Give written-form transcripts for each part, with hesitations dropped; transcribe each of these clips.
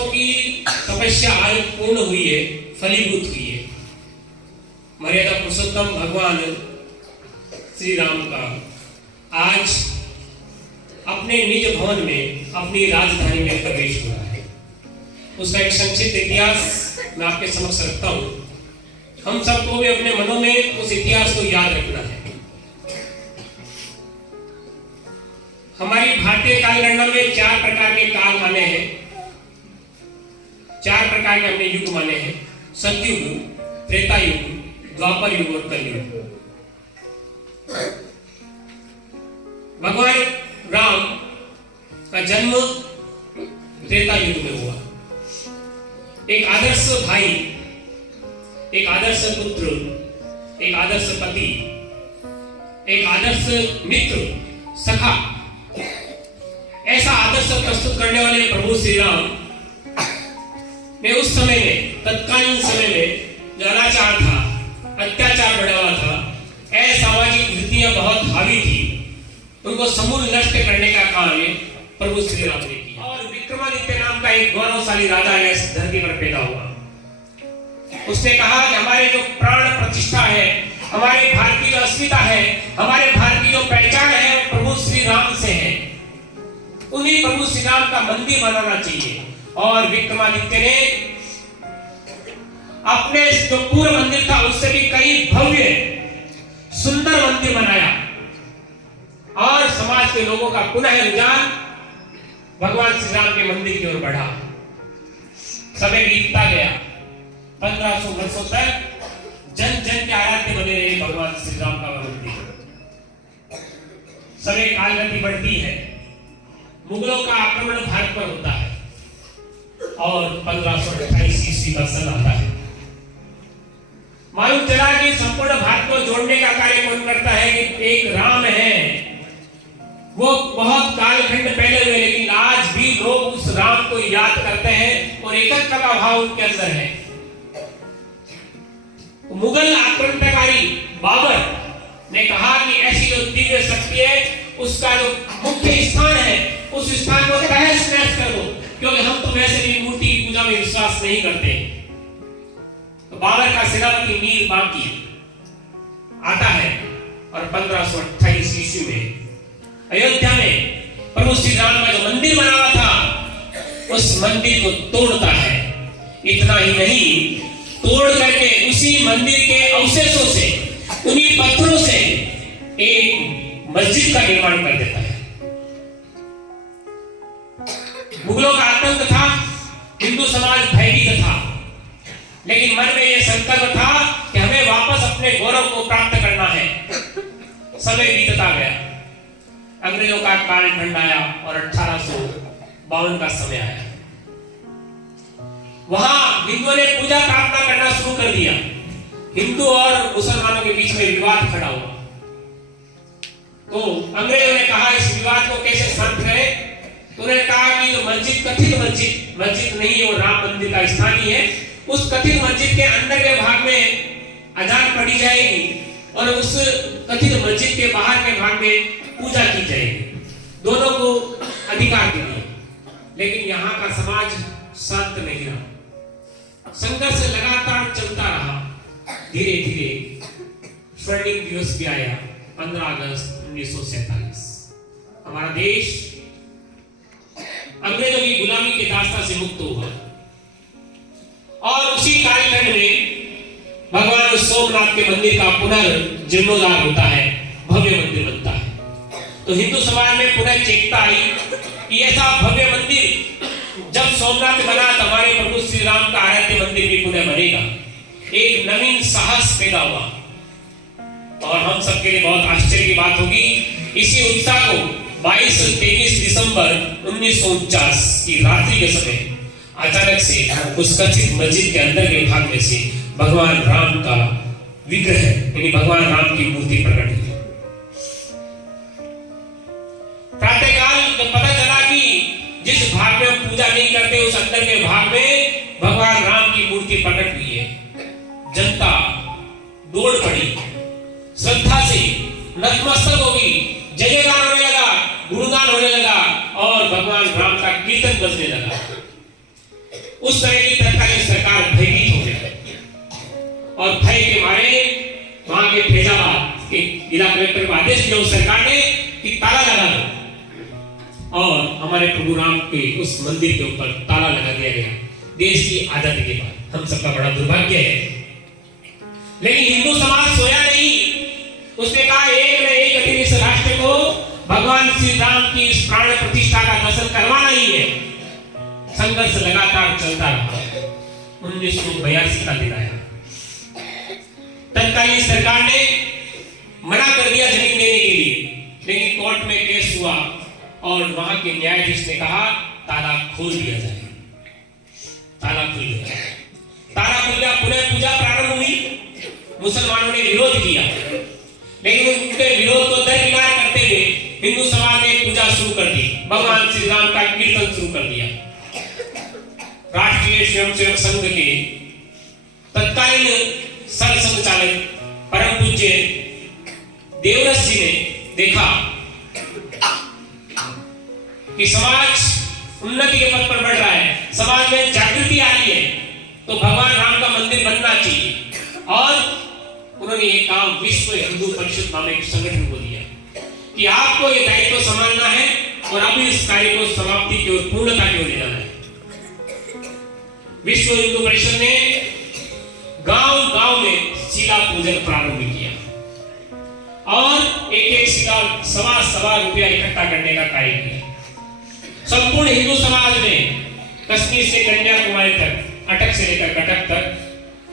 वर्षों की तपस्या आयु पूर्ण हुई है, फलीभूत हुई है। मर्यादा पुरुषोत्तम भगवान श्री राम का आज अपने निज भवन में, अपनी राजधानी में प्रवेश हुआ है। उसका एक संक्षिप्त इतिहास मैं आपके समक्ष रखता हूं। हम सबको भी अपने मनों में उस इतिहास को याद रखना है। हमारी भारतीय कालगणना में 4 प्रकार के काल माने हैं, 4 प्रकार के हमने युग माने हैं: सतयुग, त्रेता युग, द्वापर युग और कलयुग। भगवान राम का जन्म त्रेता युग में हुआ। एक आदर्श भाई, एक आदर्श पुत्र, एक आदर्श पति, एक आदर्श मित्र, सखा, ऐसा आदर्श प्रस्तुत करने वाले प्रभु श्री राम ने उस समय में, तत्कालीन समय में जो अनाचार था, अत्याचार बढ़ा हुआ था, असामाजिक वृत्तियां बहुत हावी थी, उनको समूल नष्ट करने का कार्य प्रभु श्री राम ने किया। और विक्रमादित्य नाम का एक गौरवशाली राजा इस धरती पर पैदा हुआ। उसने कहा कि हमारे जो प्राण प्रतिष्ठा है, हमारे भारत की जो अस्मिता है, हमारे भारत की जो पहचान है, वो प्रभु श्री राम से है। उन्हीं प्रभु श्री राम का मंदिर बनाना चाहिए। और विक्रमादित्य ने अपने जो पूर्व मंदिर था उससे भी कई भव्य सुंदर मंदिर बनाया और समाज के लोगों का पुनः रुझान भगवान श्री राम के मंदिर की ओर बढ़ा। समय बीतता गया, 1500 वर्षों तक जन जन के आराध्य बने रहे भगवान श्री राम का मंदिर। समय कालगति बढ़ती है, मुगलों का आक्रमण भारत पर होता है और 1528 ईस्वी का सन आता है। मालूम चला कि संपूर्ण भारत को जोड़ने का कार्य कौन करता है कि एक राम है। वो बहुत कालखंड पहले हुए, लेकिन आज भी लोग उस राम को याद करते हैं और एकता का भाव उनके अंदर है। मुगल आक्रमणकारी बाबर ने कहा कि ऐसी जो दिव्य शक्ति है उसका जो मुख्य स्थान है उस स्थान को तहस नहस कर दो, क्योंकि हम तो वैसे भी मूर्ति की पूजा में विश्वास नहीं करते। तो बाबर का सेनापति मीर बांकी आता है और 1528 ईस्वी में अयोध्या में प्रभु श्री राम का जो मंदिर बना हुआ था उस मंदिर को तोड़ता है। इतना ही नहीं, तोड़ करके उसी मंदिर के अवशेषों से, उन्हीं पत्थरों से एक मस्जिद का निर्माण कर देता है। मुगलों का आतंक था, हिंदू समाज भयभीत था, लेकिन मन में यह संकल्प था कि हमें वापस अपने गौरव को प्राप्त करना है। समय बीतता गया, अंग्रेजों का कालखंड आया और 1852 का समय आया। वहां हिंदुओं ने पूजा प्रार्थना करना शुरू कर दिया। हिंदू और मुसलमानों के बीच में विवाद खड़ा हुआ। तो अंग्रेजों ने कहा इस विवाद को कैसे शांत करें। तो उन्होंने कहा कि जो मस्जिद, कथित मस्जिद नहीं है, वो राम मंदिर का स्थान ही है, उस कथित मस्जिद के अंदर के भाग में अजान पढ़ी जाएगी और उस कथित मस्जिद के बाहर के भाग में पूजा की जाएगी। दोनों को अधिकार दिए, लेकिन यहाँ का समाज शांत नहीं रहा। संघर्ष लगातार चलता रहा। धीरे धीरे स्वर्णिम दिवस भी आया, 15 अगस्त 1947। हमारा देश अंग्रेजों की गुलामी के दास्ता से मुक्त हुआ और उसी कालखंड में भगवान सोमनाथ के मंदिर का पुनर्जीर्णोद्धार होता है, भव्य मंदिर बनता है। तो हिंदू समाज में पुनः चेतना आई कि ऐसा भव्य मंदिर जब सोमनाथ बना तो हमारे प्रभु श्री राम का आराध्य मंदिर भी पुनः बनेगा। एक नवीन साहस पैदा हुआ और हम सबके लिए बहुत आश्चर्य की बात होगी, इसी उत्साह को 22-23 दिसंबर 1949 की रात्रि के समय अचानक से उस कथित मस्जिद के अंदर के भाग में से भगवान राम का विग्रह यानी भगवान राम की मूर्ति प्रकट हुई। प्रातःकाल जब पता चला कि जिस भाग में हम पूजा नहीं करते उस अंदर के भाग में भगवान राम की मूर्ति प्रकट हुई है, जनता दौड़ पड़ी, श्रद्धा से नतमस्तक होगी, जयगान होने लगा, गुणगान होने लगा और भगवान राम का कीर्तन बजने लगा। उस समय की तत्कालीन सरकार भयभीत हो गया और भय के मारे वहां के फैजाबाद के जिला कलेक्टर को आदेश दिया उस सरकार ने कि ताला लगा दो, और हमारे प्रभु राम के उस मंदिर के ऊपर ताला लगा दिया गया देश की आजादी के बाद। हम सबका बड़ा दुर्भाग्य है। लेकिन हिंदू समाज सोया नहीं, उसने कहा एक न एक दिन इस राष्ट्र को भगवान श्री राम की इस प्राण प्रतिष्ठा का दर्शन करवाना ही है। संघर्ष लगातार चलता रहा। 1982 का दिन आया, तत्कालीन सरकार ने मना कर दिया जमीन देने के लिए, लेकिन कोर्ट में केस हुआ और वहां के न्यायाधीश ने कहा ताला खोल दिया जाए। ताला खुल गया, ताला खुल गया, पुनः पूजा प्रारंभ हुई। मुसलमानों ने विरोध किया, लेकिन उनके विरोध को दरकिनार करते हुए हिंदू समाज ने पूजा शुरू कर दी, भगवान श्री राम का कीर्तन शुरू कर दिया। राष्ट्रीय स्वयंसेवक संघ के तत्कालीन सरसंघचालक परम पूज्य देवरस जी ने देखा कि समाज उन्नति के पथ पर बढ़ रहा है, समाज में जागृति आ रही है, तो भगवान राम का मंदिर बनना चाहिए, और उन्होंने ये काम विश्व हिंदू परिषद नामक एक संगठन को दिया कि आपको ये दायित्व संभालना है और अब इस कार्य को समाप्ति की ओर, पूर्णता की ओर ले जाना है। विश्व हिंदू परिषद ने गांव-गांव में शिला पूजन प्रारंभ किया और एक-एक शिला सवा रुपया इकट्ठा करने का कार्य किया। संपूर्ण हिंदू समाज में कश्मीर से कन्याकुमारी तक, अटक से लेकर कटक तक,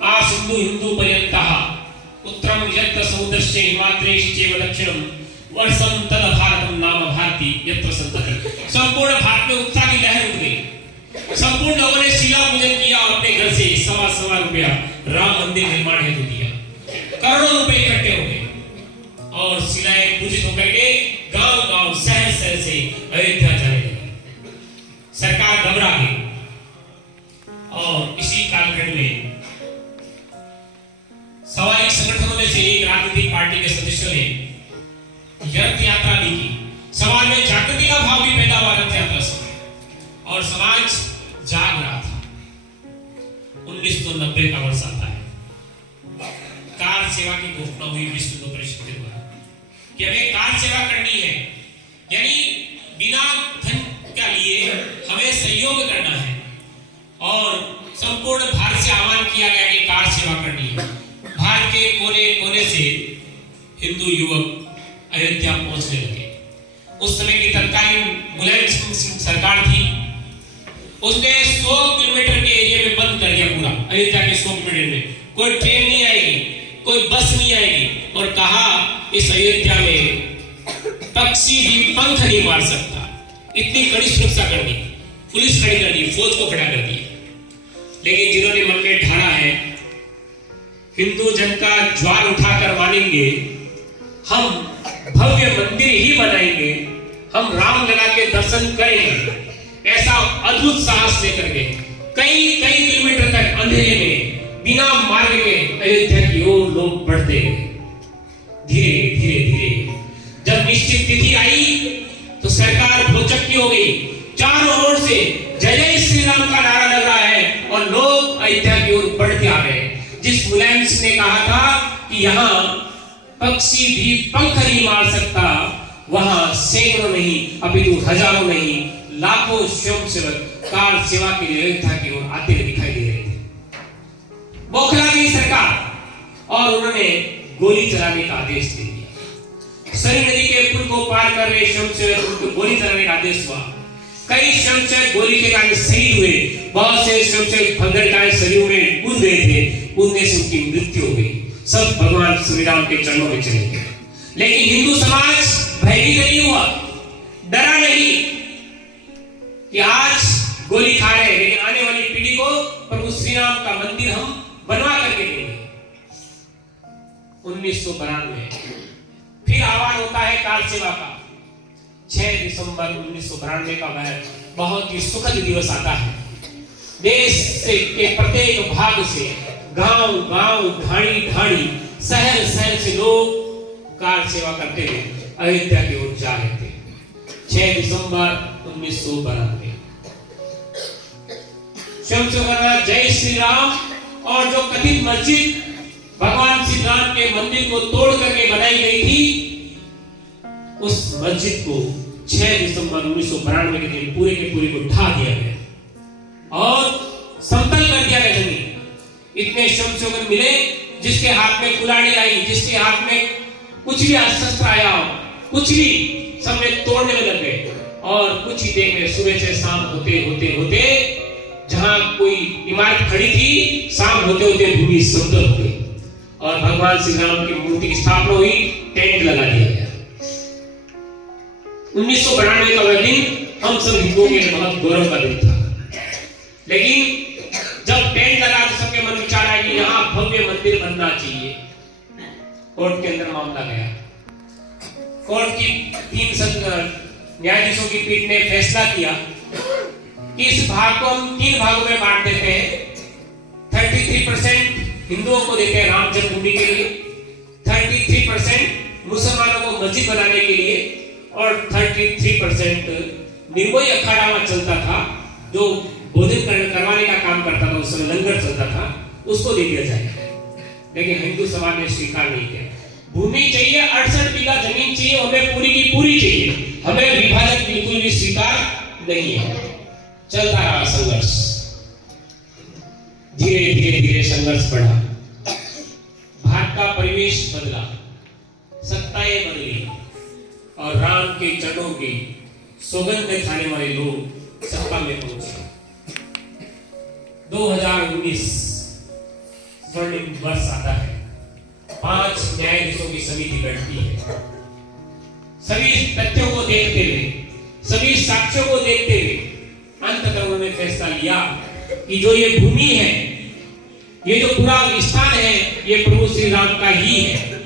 आ सिंधु हिंदू पर्यंतः उत्तरम यत्र समुद्रस्य हिमाद्रेश चैव दक्षिणम वर्षम तद भारतम नाम भारती यत्र संतति। संपूर्ण भारत में उत्साह की लहर उठ गई। संपूर्ण लोगों ने शिला पूजन किया और अपने घर से सवा रुपया राम मंदिर निर्माण हेतु दिया। करोड़ों रुपए इकट्ठे हो गए और शिलाएं पूजित होकर के गांव-गांव, शहर-शहर से अयोध्या जाने लगी। सरकार घबरा गई और इसी कालखंड में सामाजिक संगठनों में से एक राजनीतिक पार्टी के सदस्यों ने रथ यात्रा भी की। समाज में जागृति का भाव भी पैदा हुआ रथ यात्रा से, और समाज जाग रहा था। 1990 का वर्ष आता है, कार सेवा की घोषणा हुई विश्व हिंदू परिषद के द्वारा कि हमें कार सेवा करनी है, यानी बिना धन के लिए हमें सहयोग करना है, और संपूर्ण भारत से आह्वान किया गया कि कार सेवा करनी है। भारत के कोने-कोने से हिंदू युवक अयोध्या पहुंचने लगे। उस समय की तत्कालीन मुलायम सिंह सरकार थी, उसने 100 किलोमीटर के एरिया में बंद कर दिया पूरा अयोध्या के 100 किलोमीटर में। कोई ट्रेन नहीं आएगी, कोई बस नहीं आएगी, और कहा इस अयोध्या में पक्षी भी पंख नहीं मार सकता। इतनी कड़ी सुरक्षा कर दी, पुलिस खड़ी कर दी, फौज को खड़ा कर दी। लेकिन जिन्होंने मन में ठाना है हिंदू जन का ज्वार उठाकर मानेंगे, हम भव्य मंदिर ही बनाएंगे, हम रामलला के दर्शन करेंगे, ऐसा अद्भुत साहस लेकर के कई किलोमीटर तक अंधेरे में बिना मार्ग के अयोध्या की ओर लोग बढ़ते गए। धीरे-धीरे जब निश्चित तिथि आई तो सरकार भौचक्की हो गई। चारों ओर से जय जय श्री राम का नारा लग रहा है और लोग अयोध्या की ओर बढ़ते आ रहे हैं। जिस मुलायम सिंह ने कहा था कि यहाँ पक्षी भी पंख नहीं मार सकता, वहां सैकड़ों नहीं अपितु हजारों नहीं लाखों स्वयंसेवक कार सेवा के लिए अयोध्या की ओर आते हुए दिखाई दे रहे थे। बौखला गई सरकार और उन्होंने गोली चलाने का आदेश दे दिया। सरी नदी के पुल को पार कर रहे स्वयंसेवक को गोली चलाने का आदेश हुआ। कई स्वयंसेवक गोली के कारण शहीद हुए। बहुत से स्वयंसेवक फंदर का सरयू में कूद गए थे, कूदने से उनकी मृत्यु हो गई। सब भगवान श्री राम के चरणों में चले गए। लेकिन हिंदू समाज भयभीत नहीं हुआ, डरा नहीं कि आज गोली खा रहे हैं, लेकिन आने वाली पीढ़ी को प्रभु श्री राम का मंदिर हम बनवा करके देंगे। 1992 फिर आह्वान होता है कार सेवा का। 6 दिसंबर 1992 का वह बहुत ही सुखद दिवस आता है। देश के प्रत्येक भाग से, गांव-गांव, ढाणी-ढाणी, शहर-शहर से लोग कार सेवा करते हुए अयोध्या की ओर जा रहे थे। 6 दिसंबर 1992 स्वयं सेवक जय श्री राम, और जो कथित मस्जिद भगवान श्री राम के मंदिर को तोड़ करके बनाई गई थी, उस मस्जिद को 6 दिसंबर 1992 के दिन पूरे के पूरे को ढा दिया गया और समतल कर दिया गया जमीन। इतने स्वयंसेवक मिले जिसके हाथ में कुल्हाड़ी आई, जिसके हाथ में कुछ भी शस्त्र आया हो, कुछ भी, सबने तोड़ने में लग गए। और कुछ ही देर में सुबह से शाम होते होते होते जहां कोई इमारत खड़ी थी, शाम होते होते भूमि समतल हो गई और भगवान श्री राम की मूर्ति की स्थापना हुई, टेंट लगा दिया गया। 1992 का वह दिन हम सब हिंदुओं के लिए बहुत गौरव का दिन था। लेकिन जब टेंट लगा तो सबके मन में विचार आया कि यहाँ भव्य मंदिर बनना चाहिए। कोर्ट के अंदर मामला गया। कोर्ट की 3 न्यायाधीशों की पीठ ने फैसला किया कि इस भाग को हम 3 भागों में बांट देते हैं। 33% हिंदुओं को देते हैं राम जन्मभूमि के लिए, 33% मुसलमानों को मस्जिद बनाने के लिए, और 33% निर्मोही अखाड़ा में चलता था जो भोजन करवाने का काम करता था, उस समय लंगर चलता था, उसको दे दिया जाएगा। लेकिन हिंदू समाज ने स्वीकार नहीं किया। भूमि चाहिए, 68 बीघा जमीन चाहिए, हमें पूरी की पूरी चाहिए, हमें विभाजन बिल्कुल भी स्वीकार नहीं है। चलता रहा संघर्ष, धीरे धीरे धीरे संघर्ष बढ़ा, भारत का परिवेश बदला, सत्ताएं बदली और राम के चरणों की सौगंध खाने वाले लोग सत्ता में पहुंचे। 2019 स्वर्णिम वर्ष आता है। 5 न्यायाधीशों की समिति बैठती है। सभी तथ्यों को देखते हुए, सभी साक्ष्यों को देखते हुए अंततः उन्होंने फैसला लिया कि जो ये भूमि है, ये जो पूरा स्थान है, ये प्रभु श्री राम का ही है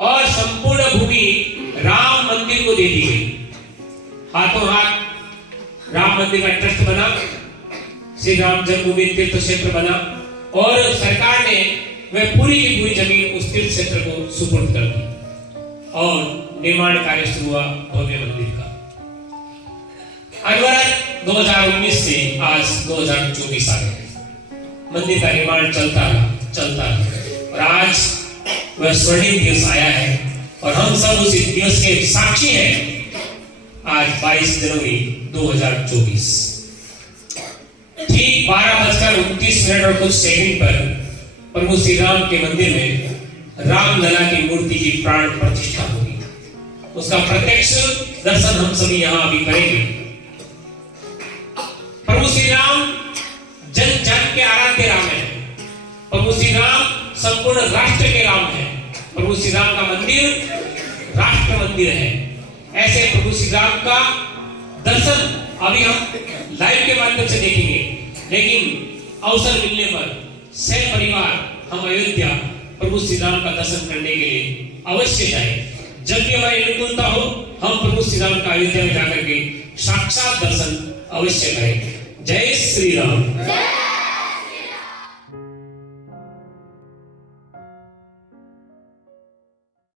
और संपूर्ण भूमि राम मंदिर को दे दी गई। हाथों हाथ राम मंदिर का ट्रस्ट बना, श्री राम जन्मभूमि तीर्थ क्षेत्र बना और सरकार ने वह पूरी की पूरी जमीन उस तीर्थ क्षेत्र को सुपुर्द कर दी और निर्माण कार्य शुरू हुआ भव्य मंदिर का। अनवरत 2019 से आज 2024 आ गए, मंदिर का निर्माण चलता रहा और आज वह स्वर्णिम दिवस आया है और हम सब उस दिवस के साक्षी हैं। आज 22 जनवरी 2024 ठीक 12:29 और कुछ सेकंड पर प्रभु श्री राम के मंदिर में रामलला की मूर्ति की प्राण प्रतिष्ठा होगी। उसका प्रत्यक्ष दर्शन हम सभी यहाँ अभी करेंगे। प्रभु श्री राम जन जन के आराध्य राम है। प्रभु श्री राम संपूर्ण राष्ट्र के राम है। प्रभु श्री राम का मंदिर राष्ट्र मंदिर है। ऐसे प्रभु श्री राम का दर्शन अभी हम लाइव के माध्यम से देखेंगे, लेकिन अवसर मिलने पर सह परिवार हम अयोध्या प्रभु श्री राम का दर्शन करने के लिए अवश्य जाएं। जब भी हमारी अनुकूलता हो, हम प्रभु श्री राम का अयोध्या में जाकर के साक्षात दर्शन अवश्य करें। जय श्री राम।